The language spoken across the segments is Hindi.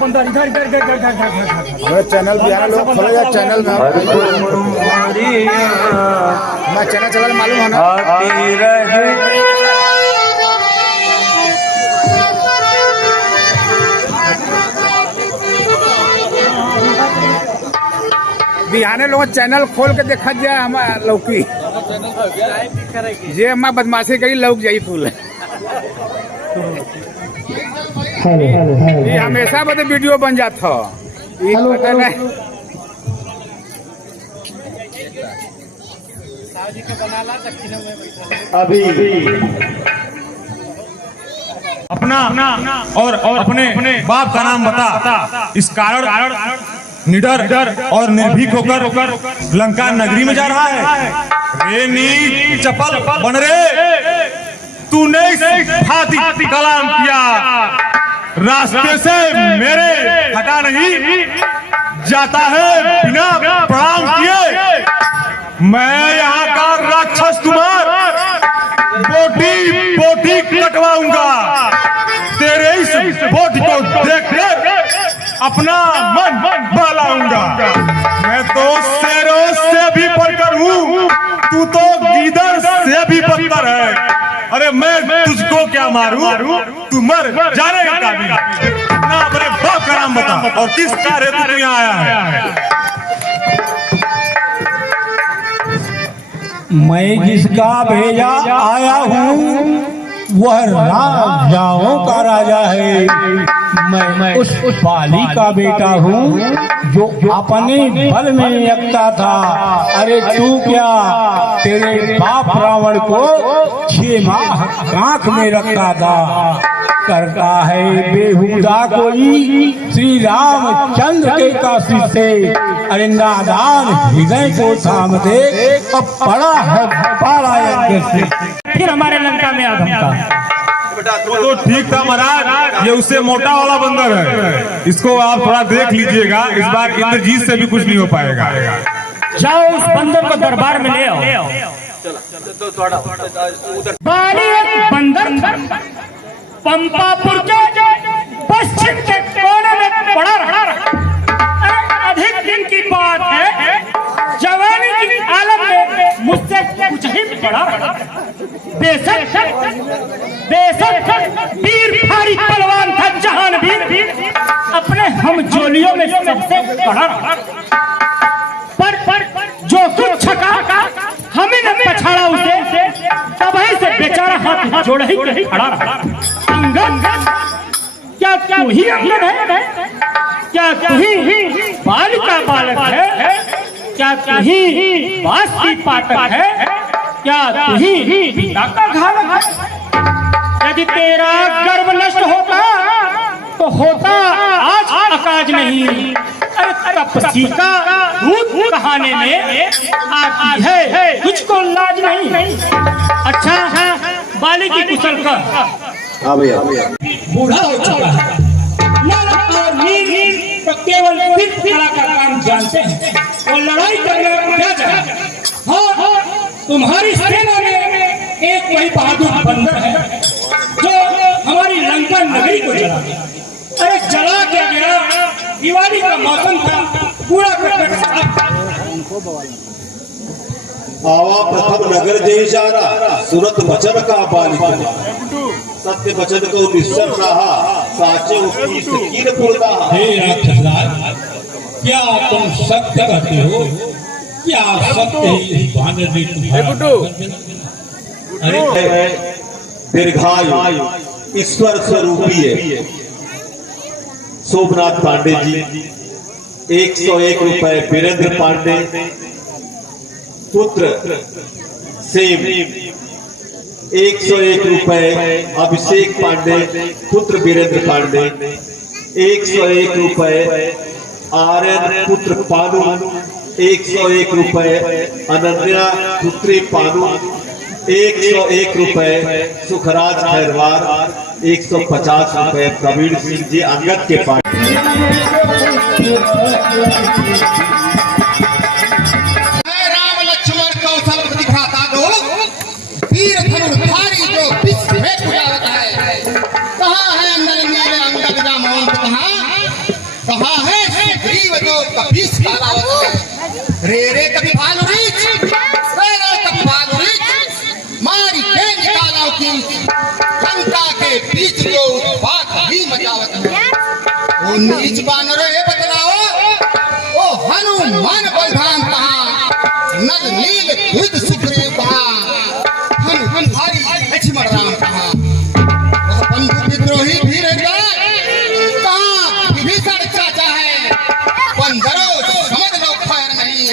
बंदा इधर चैनल बिहार लोग खोला जाए चैनल में मैं चैनल चला मालूम होना। बिहाने लोग चैनल खोल के देखा जाए हमारा लौकी जे हमारा बदमाशी करी लौक जाई फूल ये हमेशा बदे वीडियो बन जाता अभी अपना और अपने बाप का नाम बता। इस कारण निडर और निर्भीक होकर लंका नगरी में जा रहा है। रे नीच चपल बन रे, तूने हाथी कलाम किया, रास्ते से मेरे हटा नहीं जाता है बिना प्रणाम किए। मैं यहाँ का राक्षस तुम्हार बोटी बोटी कटवाऊंगा। तेरे इस बोटी को देख कर अपना मन बहलाऊंगा। मैं तो शेरों से भी बढ़कर हूँ, तू तो गीदड़ से भी बदतर है। अरे मैं तुझको क्या मारूं, तू मर जाने का काबिल। अपना अपने बाप का नाम बता और किस कार्य तू यहाँ आया है। मैं जिसका भेजा आया हूँ वह राजाओं का राजा है। मैं उस बाली का बेटा हूँ जो अपने बल में यकता था। अरे तू क्या तेरे बाप रावण को 6 माह आंख में रखता था। करता है बेहुदा कोई श्री रामचंद्र के काशी से। अरे नादान हृदय को थाम दे, अब पड़ा है पाला यज्ञ से। फिर हमारे लंका में आगम का वो तो ठीक था महाराज, ये उससे मोटा वाला बंदर है। इसको आप थोड़ा देख लीजिएगा, इस बार इंद्रजीत से भी कुछ नहीं हो पाएगा। जाओ उस बंदर को दरबार में ले आओ। बाली एक बंदर पंपापुर के पश्चिम के कोने में पड़ा रहा। अधिक दिन की बात है, जवानी की आलम में मुझसे कुछ ही बड़ा रहा। बेशक वीर भारी पहलवान था जहांवीर, अपने हम जोलियों में सबसे बड़ा रहा। पर जो कुछ छका हमें न पछाड़ा उसे, तभी से बेचारा हाथ जोड़ ही खड़ा रहा। अंगद, क्या तू ही अंगद है? क्या तू ही बाल का बालक है? क्या तू ही बास की पाठक है? क्या तू ही पिता का घालक है? यदि तेरा गर्व नष्ट होता तो होता आज अकाज नहीं। तपसी का दूध कहाने में आती है, तुझको लाज नहीं। अच्छा बाली की कुशल का बूढ़ा हो चुका है, और नीर तो केवल सिर्फ कला का काम जानते हैं और लड़ाई करने क्या जाए। हाँ, तुम्हारी सेना में एक वही बहादुर बंदर है जो हमारी लंका नगरी को जला गया। अरे जला क्या गया, दिवाली का मौसम था, पूरा आवा प्रथम नगर जय जारा, सूरत वचन का बालिका। सत्य वचन को निश्चल रहा, साचे उसकी सकीन बोलता। हे राक्षसराज, क्या तुम सत्य कहते हो? क्या सत्य ही बानर ने तुम्हारा? अरे दीर्घायु ईश्वर स्वरूपी है सोमनाथ पांडे जी। 101 रुपए वीरेंद्र पांडे पुत्र सेम। 101 रुपए अभिषेक पांडे पुत्र वीरेंद्र पांडे। 101 रुपए आर्यन पुत्र पालू। 101 रुपए, अनन्या पुत्री पानू 101 रुपए, सुखराज खैरवार 150 रुपए, प्रवीण सिंह जी अंगद के पास। राम लक्ष्मण कौशल दिखाता दो, वीर धनुर्धारी जो विश्व में उजावत है। कहाँ है नरेंद्र अंगद रामों कहाँ है सुग्रीव जो कपीस कालावत है। रे रे कभी भालुरीच, रे रे कभी भालुरीच, मारी के निकाला की लंका के बीच जो बात ही मचावत है। वो नीच बानर है बतलाओ, ओ हनुमान बलराम कहाँ, नल नील ध्वज सुग्रीव कहाँ, हनुमारी लक्ष्मण राम कहाँ। वह बंधु विद्रोही भीर कहाँ विभीषण चाचा है। बंदरो समझ लो खैर नहीं,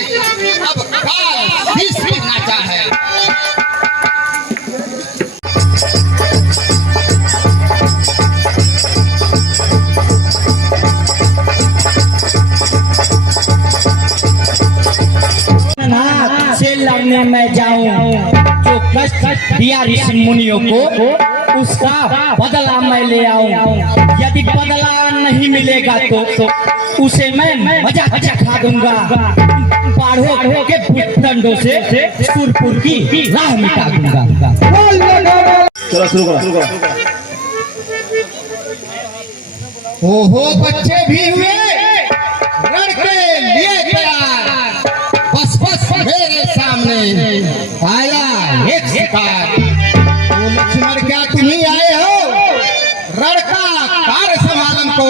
अब काल भीष्म नाचा है। से लड़ने में जाऊं, जो कष्ट दिया ऋषि मुनियों को उसका बदला मैं ले आऊं। यदि बदला नहीं मिलेगा तो उसे मैं मजा चखा दूंगा। बाढ़ों के भूखंडों से सुरपुर की राह मिटा दूंगा। चलो शुरू करो। ओहो बच्चे भी हुए रण के लिए तैयार, बस बस मेरे सामने आया एक शिकार। ओ लक्ष्मण क्या तुम ही आए हो रण का कार्य संभालन को,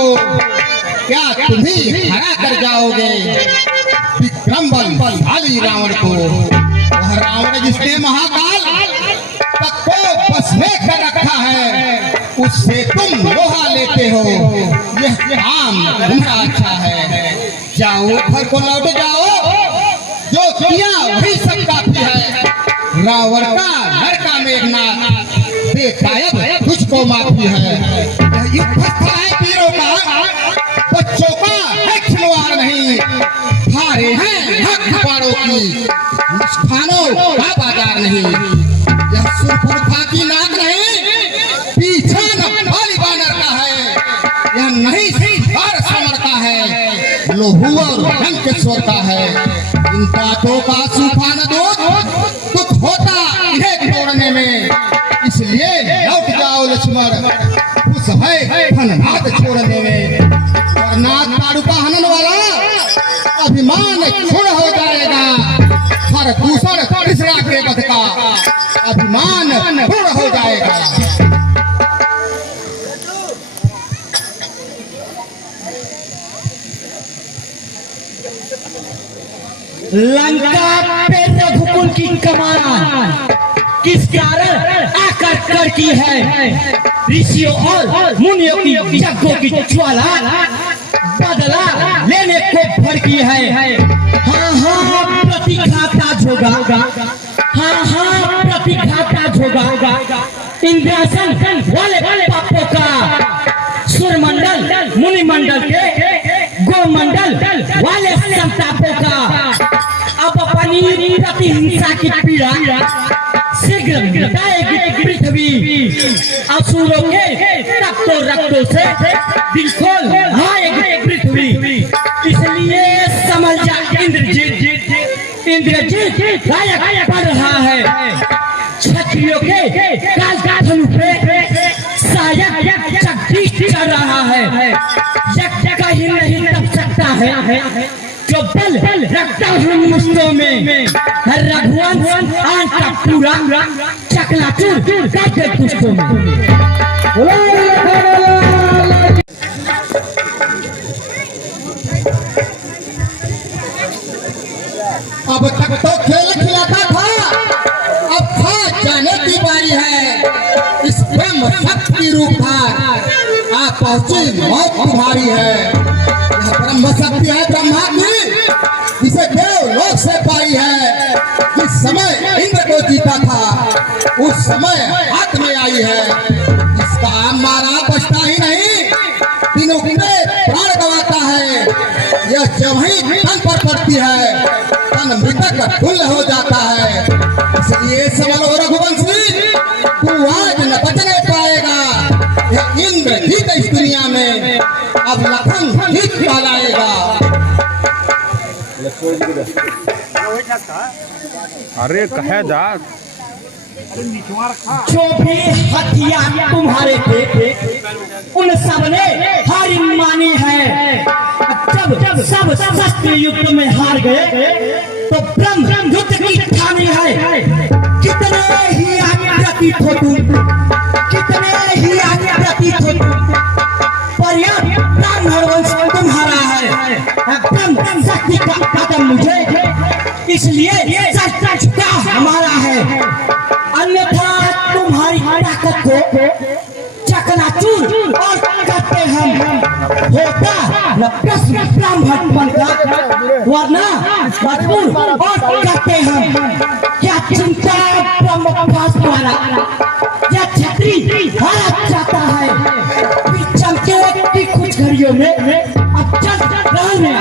क्या तुम ही हरा कर जाओगे विक्रम बलशाली रावण को। वह रावण जिसने महाकाल तक को बस में कर रखा है, उससे तुम लोहा लेते हो, यह काम तुम्हारा अच्छा है। जाओ घर को लौट जाओ, जो किया वही सब काफी है। रावण का लड़का मेघनाथ बेकायद तुझको माफी है। युद्ध है वीरों का, बच्चों का है खिलवाड़ नहीं। हारे हैं हक पाड़ों की, खानों का बाजार नहीं। यह सुरपुरखा की नाक नहीं, पीछा न बाली बानर का है। यह नहीं बार समर का है, लोहू और रंग के स्वर का है। इन बातों का सूखा न दो, दुख होता इन्हें तोड़ने में। इसलिए लौट जाओ लक्ष्मण, खुश है हननाद छोड़ने में। और नाथ ताड़ू का हनन वाला अभिमान क्षुण हो जाएगा। हर दूसर कृष्णा के वध का अभिमान क्षुण हो जाएगा। लंका पे रघुकुल की कमान किस कारण आकर कर की है। ऋषियों और मुनियों की यज्ञों की ज्वाला बदला लेने को भड़की है। हाँ हाँ प्रतिघाता जोगा, हाँ हाँ प्रतिघाता जोगा। इंद्रासन वाले पापों का सुरमंडल मुनिमंडल के गोमंडल वाले संतापों का अब अपनी प्रतिहिंसा की पीड़ा शीघ्र मिटाएगी पृथ्वी। असुरों के रक्तों रक्तों से दिल खोल आएगी पृथ्वी। इसलिए समझ जा इंद्रजीत गायक पड़ रहा है। क्षत्रियों के काल का धनु पे सायक शक्ति चढ़ रहा है। यज्ञ का ही नहीं तब सकता है जो बल रखता हूँ मुश्तों में। रघुवंश आन का पूरा चकनाचूर करके दुष्टों में। अब तक तो खेल खिलाता था, अब था जाने की बारी है। इस ब्रह्म शक्ति रूप धार आ पहुंची मौत तुम्हारी है। यह ब्रह्म शक्ति है ब्रह्मा की, जिसे देव लोक से पाई है। जिस समय इंद्र को जीता था उस समय हाथ में आई है। इसका मारा बचता ही नहीं, तीनों प्राण गवाता है। यह जब ही तन पर पड़ती है तन मृतक फुल हो जाता है। इसलिए सवाल हो रघुवंशी, तू आज न बचने पाएगा। ये इंद्र जीत इस दुनिया में अब लखन जीत पालाएगा। अरे कहे जा जो भी हथियार तुम्हारे थे उन सब ने हार मानी है। जब सब शस्त्र युद्ध में हार गए तो ब्रह्म युद्ध की ठानी है। कितने ही आगे प्रतीत हो तुम, कितने ही आगे प्रतीत हो तुम, पर यह ब्राह्मण वंश तुम्हारा है। ब्रह्म शक्ति का कदम मुझे, इसलिए सच का हमारा है। अन्यथा तुम्हारी ताकत को चकनाचूर और करते हम। होता न प्रश्न ब्राह्मण बनकर, वरना मजबूर और करते हम। क्या चिंता ब्रह्मपास द्वारा यह क्षत्रिय हारा जाता है। चमके की कुछ घड़ियों में अब चल रहने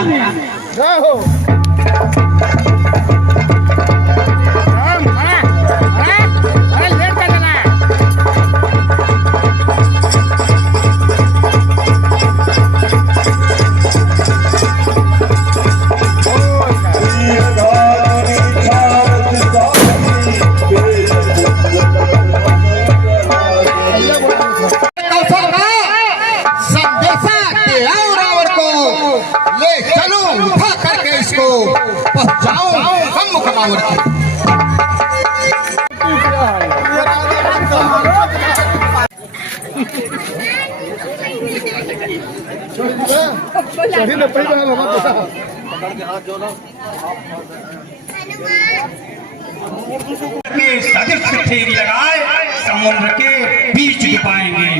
फेरी लगाए समुद्र के बीच डुबाएंगे।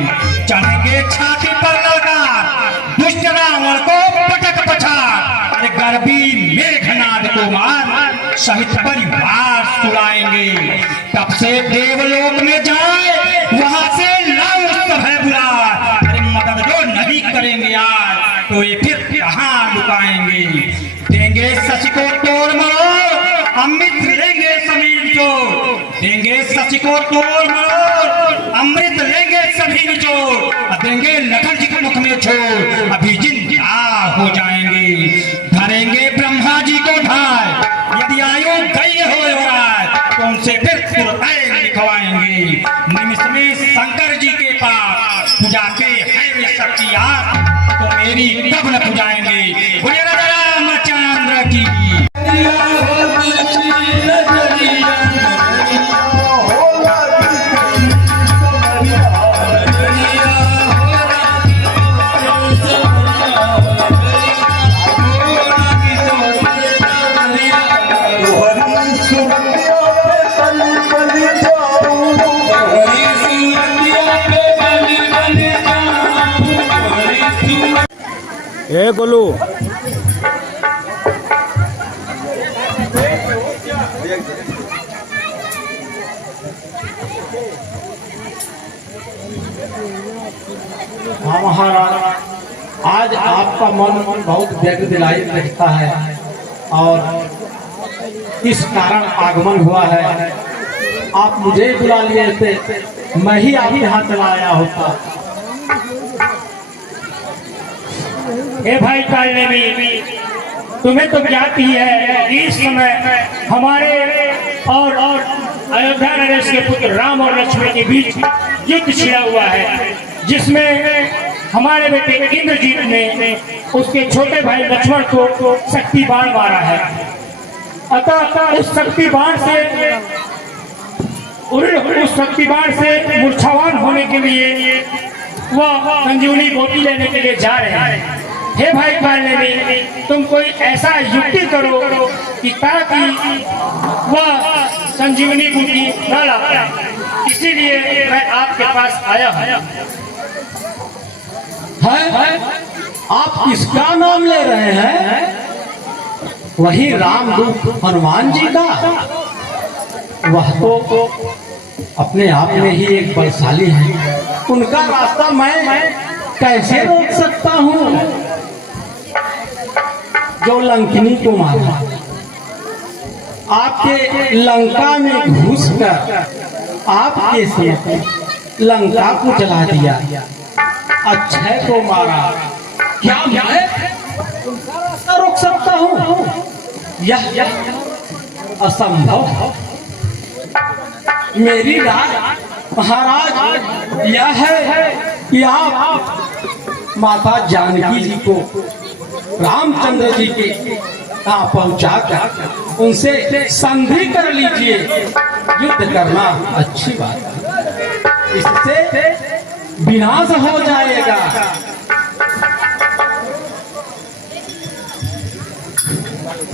चढ़ेंगे छाती पर ललकार, दुष्ट रावण को पटक पछाड़। अरे गर्भी मेघनाद को मार सहित परिवार सुलाएंगे। तब से देवलोक में जाए, वहां से लाओ सब है बुला। अरे मदद जो नहीं करेंगे आज तो ये फिर कहाँ लुकाएंगे। देंगे शशि को तोड़ मरोड़, अमृत लेंगे समीर चोर। देंगे शशि को तोड़ मरोड़, अमृत लेंगे सभी निचोड़। देंगे लखन जी के मुख में छोड़, अभी जिंदा हो जाएंगे। धरेंगे ब्रह्मा जी को ढाल, यदि आयु गई हो रात तो उनसे फिर सुरतैल लिखवाएंगे। निमिष में शंकर जी के पास पूजाते हैं वे शक्ति यार, तो मेरी तब न पूजाएंगे। बोले राजा रामचंद्र की। ए गोलू हाँ महाराज, आज आपका मन बहुत व्यग्र दिलाई लगता है और इस कारण आगमन हुआ है। आप मुझे बुला लिए थे, मैं ही आपके हाथ चला आया होता। ए भाई कालने में तुम्हें तो ज्ञात ही है, इस समय हमारे और अयोध्या नरेश के पुत्र राम और लक्ष्मण के बीच युद्ध छिड़ा हुआ है, जिसमें हमारे बेटे इंद्रजीत ने उसके छोटे भाई लक्ष्मण को शक्ति बाण मारा है। अतः उस शक्ति बाण से मूर्छावान होने के लिए वह संजीवनी गोटी लेने के लिए जा रहे हैं। हे भाई कालनेमी, तुम कोई ऐसा युक्ति करो कि ताकि वह संजीवनी बूटी न ला पाए, इसीलिए मैं आपके पास आया हूँ। है? आप किसका नाम ले रहे हैं? वही रामदूत हनुमान जी का। वह तो अपने आप में ही एक बलशाली है, उनका रास्ता मैं कैसे रोक सकता हूँ? जो लंकिनी को मारा, आपके लंका में घुसकर आपके से लंका को जला दिया, अक्षय को मारा। क्या मैं उनका रास्ता रोक सकता हूँ? यह असंभव। मेरी राय महाराज यह है कि आप माता जानकी जी को रामचंद्र जी के यहाँ पहुँचा कर उनसे संधि कर लीजिए। युद्ध करना अच्छी बात है, इससे विनाश हो जाएगा।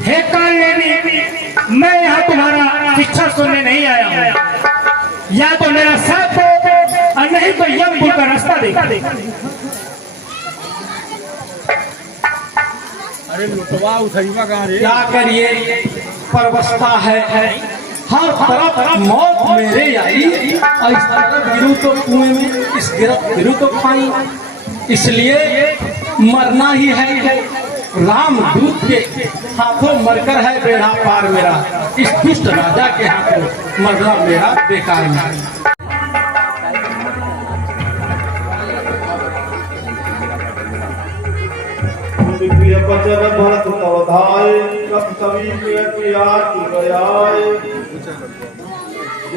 हे कालनेमी, मैं यहाँ तुम्हारा शिक्षा सुनने नहीं आया हूँ। या तो मेरा साथ दो और नहीं तो यमपुर का रास्ता देखा। अरे लुटवा उठैबा कहाँ रे? क्या करिए, परवस्था है, हर तरफ मौत मेरे आई। और इस तरफ गिरू तो कुएं में, इस गिरफ्त गिरू तो पानी, इसलिए मरना ही है। राम दूत के हाथों मरकर है बेड़ा पार मेरा, इस दुष्ट राजा के हाथों मरना मेरा बेकार में। बचन भरत तवधाय कब कवि प्रियात गयाय।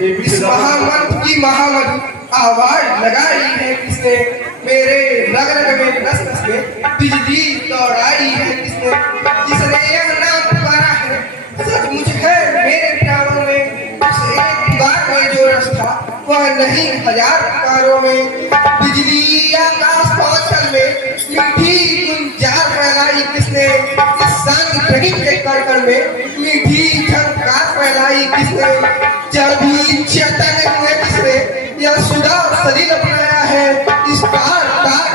इस महामंत्र की महामंत्र आवाज लगाई है किसने? मेरे रग रग में नस नस में बिजली दौड़ाई है किसने? जिसने यह नाम पुकारा है सचमुच है मेरे प्राणों में। उस एक बात में जो रस था वह नहीं हजार पुकारों में। बिजली आकाश पांचल में मीठी गुंजार फैलाई किसने? इस शांत प्रदीप के कड़कड़ में मीठी झंकार फैलाई किसने? जब भी चेतन हुए किसने? यह सुधा सलील अपनाया है। इस पार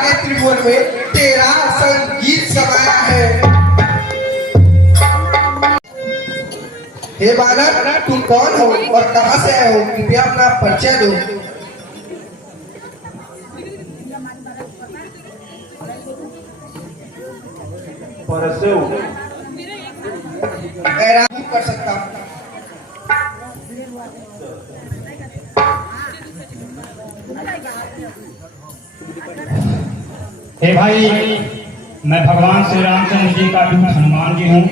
के त्रिभुवन में तेरा संगीत समाया है। हे बालक, तुम कौन हो और कहां से आए हो? कृपया अपना परिचय दो। ऐरान कर सकता हूं। हे भाई, मैं भगवान श्री रामचंद्र जी का दूत हनुमान जी हूँ।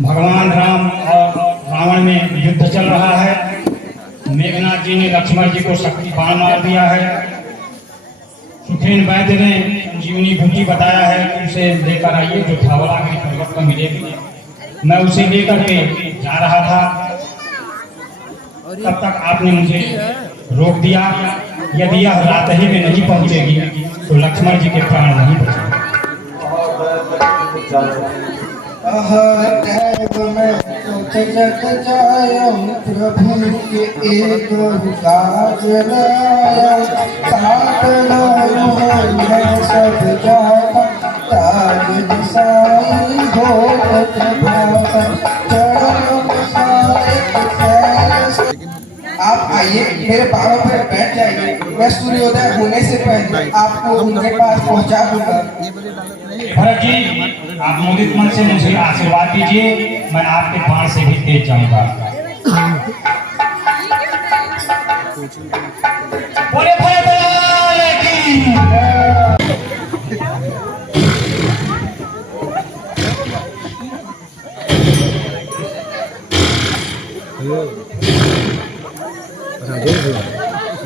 भगवान राम और रावण में युद्ध चल रहा है। मेघनाथ जी ने लक्ष्मण जी को शक्ति बाण मार दिया है। सुखेन वैद्य ने संजीवनी बूटी बताया है कि उसे लेकर आइए, जो धावलागिरी पर्वत पर मिलेगी। मैं उसे लेकर के जा रहा था, तब तक आपने मुझे रोक दिया। यदि यह रात ही में नहीं पहुंचेगी तो लक्ष्मण जी के प्राण नहीं बचेंगे। प्रभु के एक काज लाया, सब जाता ताज दिसाई भोगत भाता। आप आइए, मेरे बाहों पर बैठ जाइए। मैं सूर्योदय होने से पहले आपको उनके पास पहुंचा दूंगा। भरत जी, आप मुदित मन से मुझे आशीर्वाद दीजिए, मैं आपके बाण से भी तेज जाऊंगा। बोले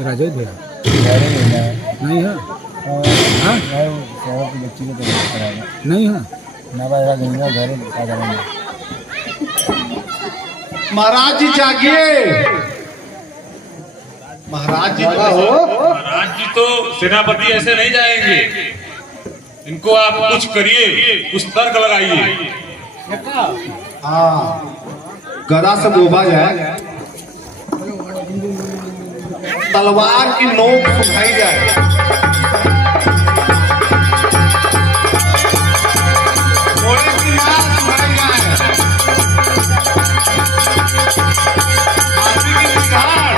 राजेश भैया नहीं है, नहीं है। महाराज जी जागिए। महाराज जी महाराज जी तो सेनापति ऐसे नहीं जाएंगे। इनको आप कुछ करिए, कुछ तर्क लगाइए। हाँ, गदा से डूबा जाए, तलवार की नोक सुखाई जाए। घोड़े की मार सुखाई जाए। हाथी की शिकार,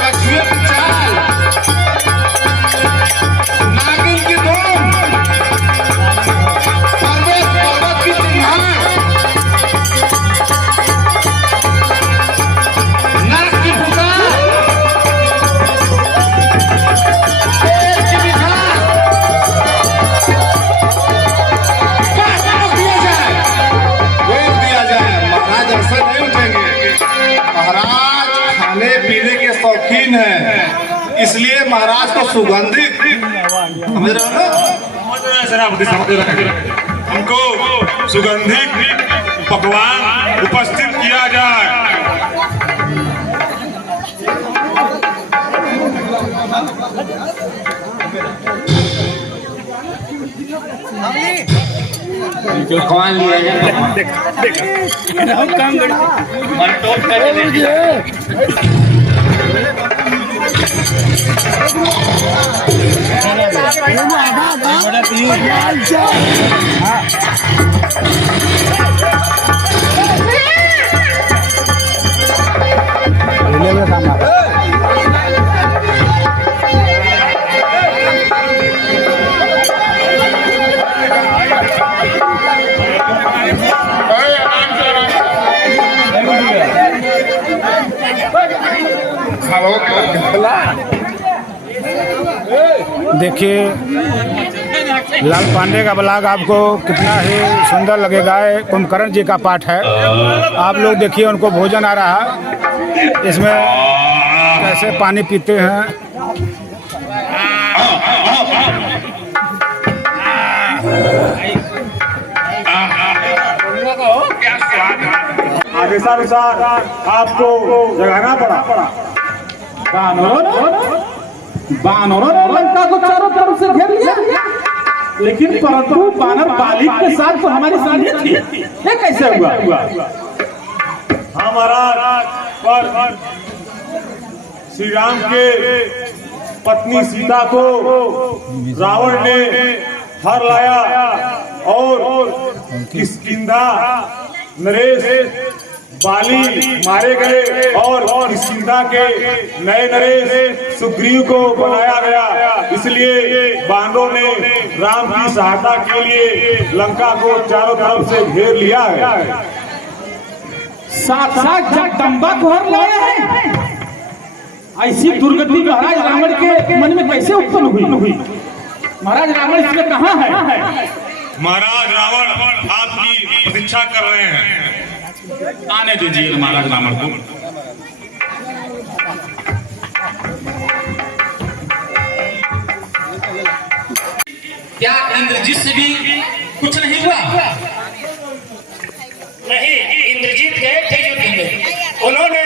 कछुए की चाल, नागिन की धूम, इसलिए महाराज को सुगंधित समझ रहे हो ना? सेनापति समझ रहे हैं। हमको सुगंधित पकवान उपस्थित किया जाए। पकवान लिया जाए। देखिए लाल पांडे का ब्लॉग आपको कितना ही सुंदर लगेगा। ये कुंभकर्ण जी का पाठ है। आप लोग देखिए उनको भोजन आ रहा है, इसमें कैसे पानी पीते हैं। आदेशानुसार आपको जगाना पड़ा। बानरों ने लंका को चारों तरफ से घेर लिया, लेकिन परंतु बानर बालिक के साथ तो हमारी संधि थी। ये कैसे हुआ? हमारा पर श्री राम के पत्नी सीता को रावण ने हर लाया और किष्किंधा नरेश बाली मारे गए और किष्किंधा के नए नरेश सुग्रीव को बनाया गया। इसलिए बानरों ने राम की सहायता के लिए लंका को चारों तरफ से घेर लिया है। साक्षात जगदम्बा को हर लाया है। ऐसी दुर्गति महाराज रावण के मन में कैसे उत्पन्न हुई? महाराज रावण इसमें कहाँ है? महाराज रावण आपकी प्रतीक्षा कर रहे हैं। आने दीजिए महाराज रावण को। क्या इंद्रजीत से भी कुछ नहीं हुआ? नहीं, इंद्रजीत गए थे युद्ध में। उन्होंने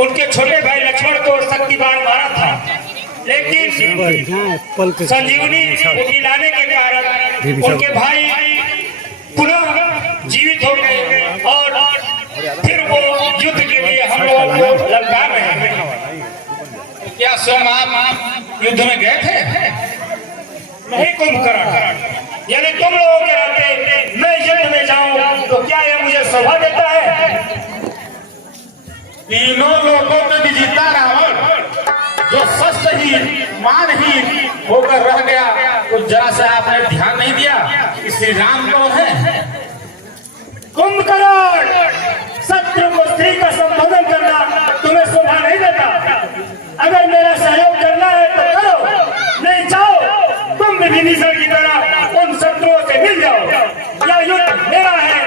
उनके छोटे भाई लक्ष्मण को शक्ति बाण मारा था, लेकिन संजीवनी बुद्धि लाने के कारण उनके भाई पुनः जीवित हो गए और फिर वो युद्ध के लिए हम लोगों को लंका में हैं। क्या स्वयं आप युद्ध में गए थे? नहीं कुंभकर्ण, यानी तुम लोगों के रहते मैं युद्ध में जाऊं तो क्या ये मुझे शोभा देता है? तीनों लोगों में विजेता रावण जो शस्त्रहीन मानहीन होकर रह गया, तो जरा सा आपने ध्यान नहीं दिया कि श्री राम कौन है? कुंभकर्ण, शत्रु को स्त्री का संबोधन करना तुम्हें शोभा नहीं देता। अगर मेरा सहयोग करना है तो करो, नहीं जाओ तुम भी विभीषण की तरह उन शत्रुओं से मिल जाओ। यह युद्ध मेरा है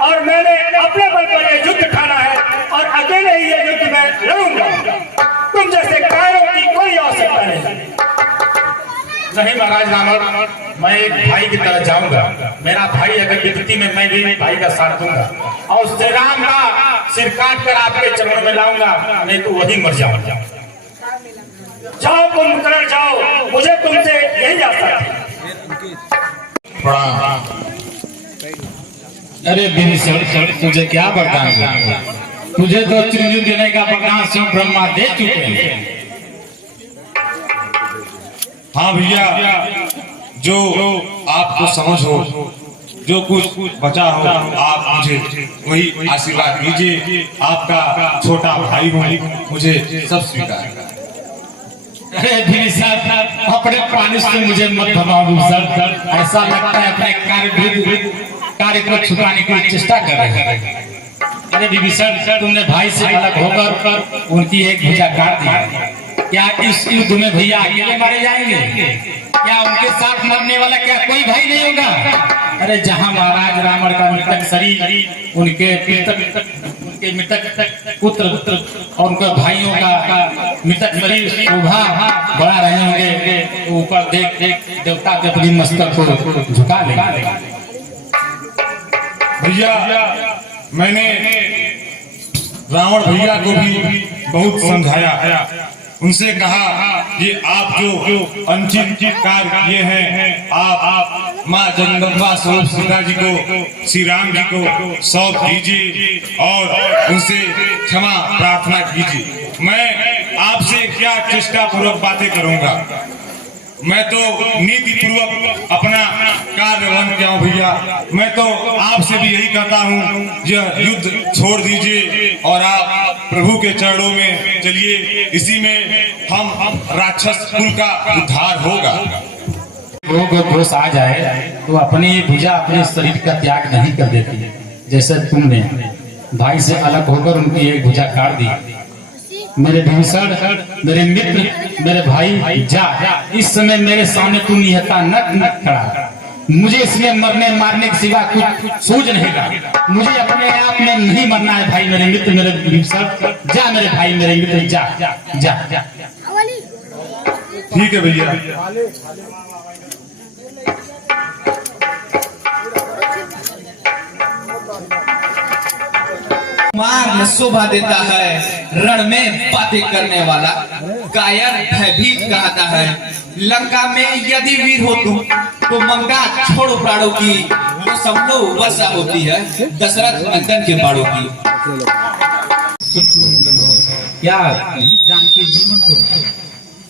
और मैंने अपने बल पर यह युद्ध ठाना है और अकेले ही यह युद्ध मैं लड़ूंगा। तुम जैसे कायरों की कोई आवश्यकता नहीं। नहीं महाराज रावण, मैं एक भाई की तरह जाऊंगा। मेरा भाई अगर विपत्ति में, मैं भी भाई का साथ दूंगा और श्री राम का सिर काट कर आपके चरणों में लाऊंगा, नहीं तो वही मर जाऊंगा। जाओ कुंभकर्ण जाओ, मुझे तुमसे यही आशा थी। अरे विभीषण, तुझे क्या वरदान दूं? तुझे तो त्रिजुग देने का वरदान स्वयं ब्रह्मा दे चुके हैं। हाँ भैया, जो आपको समझ हो, जो कुछ बचा हो, आप मुझे वही आशीर्वाद दीजिए। आपका छोटा भाई हूँ, मुझे सब स्वीकार है। अरे विभीषण, अपने प्राणी से मुझे मत भगाओ विभीषण। ऐसा लगता है अपने कार्य को छुपाने की चेष्टा कर रहे हैं। अरे विभीषण, तुमने भाई से अलग होकर उनकी एक भुजा काट दिया। क्या इस युद्ध में भैया अकेले मारे जाएंगे? क्या उनके साथ मरने वाला क्या कोई भाई नहीं होगा? अरे जहां महाराज रावण का मृतक शरीर उनके उनके मृतक पुत्र और उनके भाइयों का मृतक शरीर शोभा बढ़ा रहे होंगे, तो ऊपर देख देवता के अपनी मस्तक को झुका लेगा। भैया मैंने रावण भैया को भी बहुत समझाया, उनसे कहा कि आप जो अनुचित कार्य किए हैं, आप माँ जगदम्बा स्वरूप सीता जी को, श्री राम जी को सौंप दीजिए और उनसे क्षमा प्रार्थना कीजिए। मैं आपसे क्या चेष्टा पूर्वक बातें करूंगा, मैं तो नीति पूर्वक अपना कार्य निर्वहन किया हूँ भैया। मैं तो आपसे भी यही कहता हूँ, यह युद्ध छोड़ दीजिए और आप प्रभु के चरणों में चलिए, इसी में हम राक्षस कुल का उद्धार होगा। रोग दोष आ जाए तो अपनी भुजा अपने शरीर का त्याग नहीं कर देती, जैसे तुमने भाई से अलग होकर उनकी एक भुजा काट दी। मेरे भीषण, मेरे मित्र, मेरे भाई, जा इस समय मेरे सामने तू निहत्ता नक खड़ा। मुझे इसमें मरने मारने के सिवा कुछ सूझ नहीं रहा। मुझे अपने आप में नहीं मरना है भाई, मेरे मित्र, मेरे भीषण, जा मेरे भाई, मेरे मित्र, जा जा जा जा। ठीक है भैया। मार्ग शोभा देता है, रण में बातें करने वाला कायर भयभीत कहता है। लंका में यदि वीर हो तुम तो मंगा छोड़ो प्राणों की, तो सब लोग वर्षा होती है दशरथ नंदन के बाड़ों की। क्या जान के जीवन हो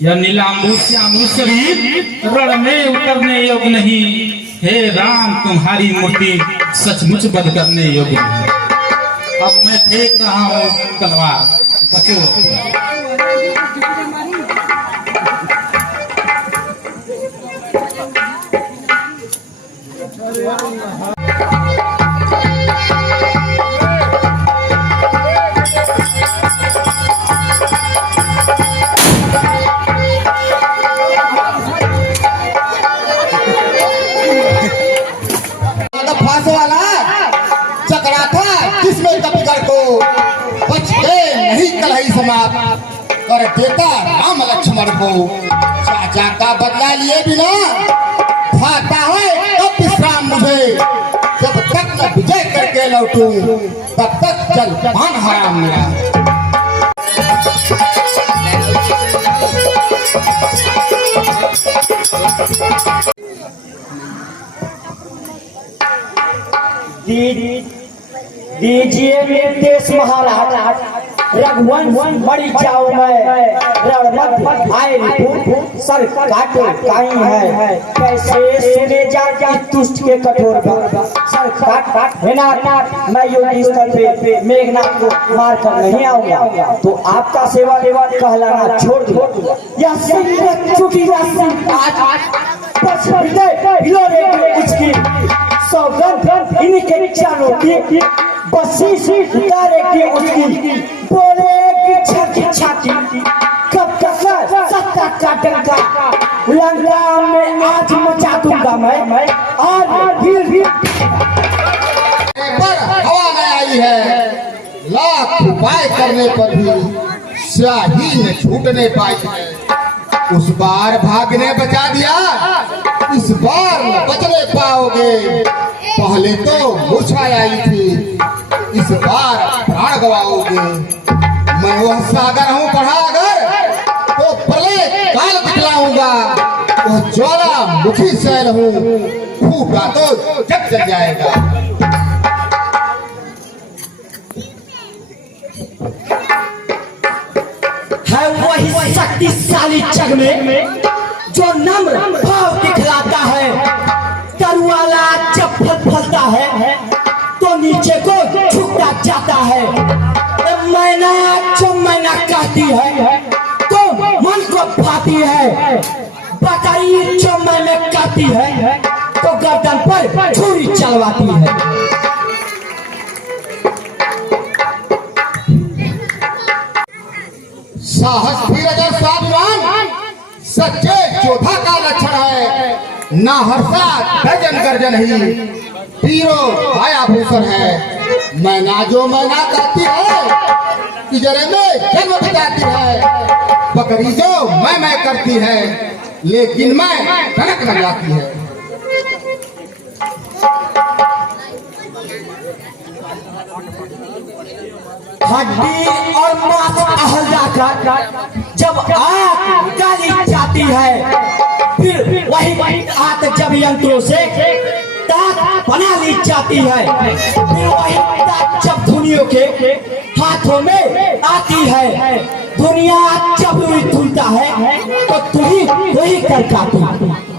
या नीलांबू श्यामू शरीर रण में उतरने योग्य नहीं। हे राम तुम्हारी मूर्ति सचमुच बध करने योग्य नहीं। अब मैं फेंक रहा हूँ तलवार, बचो। फांस वाला चकरा था जिसमें कपिकर को बच के नहीं कलही समाप्त कर देता राम लक्ष्मण को। चाचा का बदला लिए बिना खाता है तब विश्राम मुझे, जब तक न विजय करके लौटूं तब तक जल पान हराम मेरा। दीजिए मेरे देश महाराज, रघुवंश मरी जाओ मैं, रणमत आए सर काटे काई है। कैसे सुने जा दुष्ट के कठोर सर काट है ना। मैं योगी स्तर पे मेघनाथ को मार कर नहीं आऊंगा, तो आपका सेवा कहलाना छोड़ दो। यह छुट्टी उसकी सौगंध इन्हीं के चारों की बसीस उतारेगी उसकी, बोलेगी छाती छाती कब तक सत्ता का डंका। लंका में आज मचा दूंगा मैं, और फिर पर हवा न आई है, लाख उपाय करने पर भी स्याही न छूटने पाई है। उस बार भागने बचा दिया, इस बार न बचने पाओगे। पहले तो मुरझाई आई थी, इस बार प्राण गवाओगे। मैं वह सागर हूँ बढ़ा अगर, तो प्रलय काल दिखलाऊंगा। वह ज्वालामुखी शैल हूँ, फूटा तो जग जल जाएगा। है वही शक्तिशाली जग में जो नम्र भाव दिखलाता है। तरुवाला जब फलता है तो नीचे को झुकता जाता है। मैना जो मैना कहती है तो मन को भाती है। बकरी जो मैंने कहती है तो गर्दन पर छुरी चलवाती है। साहस धीरज और स्वाभिमान सच्चे योद्धा का लक्षण है। ना हर्षा गर्जन गर्जन ही वीरों काया भूषण है। मैना जो मैना कहती है पिंजरे में जन्म बिताती है, बकरी जो मैं करती है लेकिन मैं कनक लगाती है। हड्डी और मांस अहल जाकर जब आग निकाली जाती है, फिर वही आग जब यंत्रों से ताक बना ली जाती है, फिर वही ताक जब दुनिया के हाथों में आती है, दुनिया जब रुई धुलता है तो तू ही वही कर जाती।